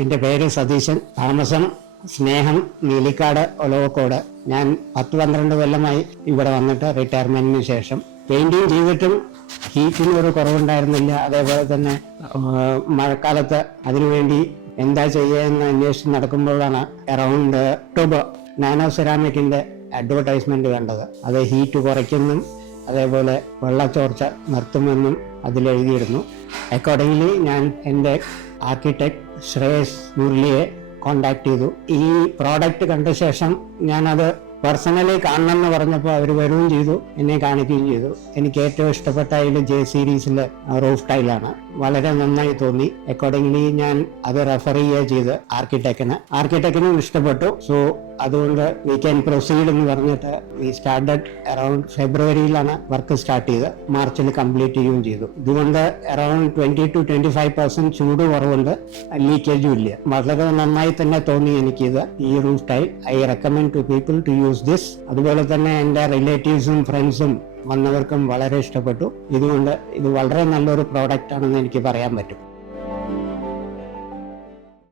എൻ്റെ പേര് സതീശൻ. താമസം സ്നേഹം, നീലിക്കാട്, ഒലവക്കോട്. ഞാൻ 10-12 കൊല്ലമായി ഇവിടെ വന്നിട്ട് റിട്ടയർമെന്റിന് ശേഷം. പെയിന്റിങ് ചെയ്തിട്ടും ഹീറ്റിന് ഒരു കുറവുണ്ടായിരുന്നില്ല. അതേപോലെ തന്നെ മഴക്കാലത്ത് അതിനുവേണ്ടി എന്താ ചെയ്യുകയെന്ന് അന്വേഷിച്ച് നടക്കുമ്പോഴാണ് അറൗണ്ട് ഒക്ടോബർ നാനോ സെറാമിക്കിന്റെ അഡ്വർടൈസ്മെന്റ് കണ്ടത്. അത് ഹീറ്റ് കുറയ്ക്കുന്നും അതേപോലെ വെള്ളച്ചോർച്ച നിർത്തുമെന്നും അതിലെഴുതിയിരുന്നു. അക്കോർഡിംഗ്ലി ഞാൻ എൻ്റെ ആർക്കിടെക്ട് ശ്രേയസ് മുരളിയെ കോണ്ടാക്ട് ചെയ്തു. ഈ പ്രോഡക്റ്റ് കണ്ട ശേഷം ഞാനത് പേഴ്സണലി കാണണം എന്ന് പറഞ്ഞപ്പോൾ അവർ വരികയും ചെയ്തു, എന്നെ കാണിക്കുകയും ചെയ്തു. എനിക്ക് ഏറ്റവും ഇഷ്ടപ്പെട്ട അതിൽ ജെ സീരീസിലെ റൂഫ് ടൈലാണ്. വളരെ നന്നായി തോന്നി. അക്കോർഡിംഗ്ലി ഞാൻ അത് റെഫർ ചെയ്യുക ചെയ്ത് ആർക്കിടെക്റ്റിനും ഇഷ്ടപ്പെട്ടു. സോ അതുകൊണ്ട് വി ക്യാൻ പ്രൊസീഡ് എന്ന് പറഞ്ഞിട്ട് വി സ്റ്റാർട്ടഡ് അറൌണ്ട് ഫെബ്രുവരിയിലാണ് വർക്ക് സ്റ്റാർട്ട് ചെയ്ത് മാർച്ചിൽ കംപ്ലീറ്റ് ചെയ്യുകയും ചെയ്തു. ഇതുകൊണ്ട് അറൌണ്ട് 20-25% ചൂട് കുറവുണ്ട്, ലീക്കേജും ഇല്ല. വളരെ നന്നായി തന്നെ തോന്നി എനിക്കിത്. ഈ roof tile I recommend to people to use this. അതുപോലെ തന്നെ എൻ്റെ റിലേറ്റീവ്സും ഫ്രണ്ട്സും വന്നവർക്കും വളരെ ഇഷ്ടപ്പെട്ടു. ഇതുകൊണ്ട് ഇത് വളരെ നല്ലൊരു പ്രോഡക്റ്റ് ആണെന്ന് എനിക്ക് പറയാൻ പറ്റും.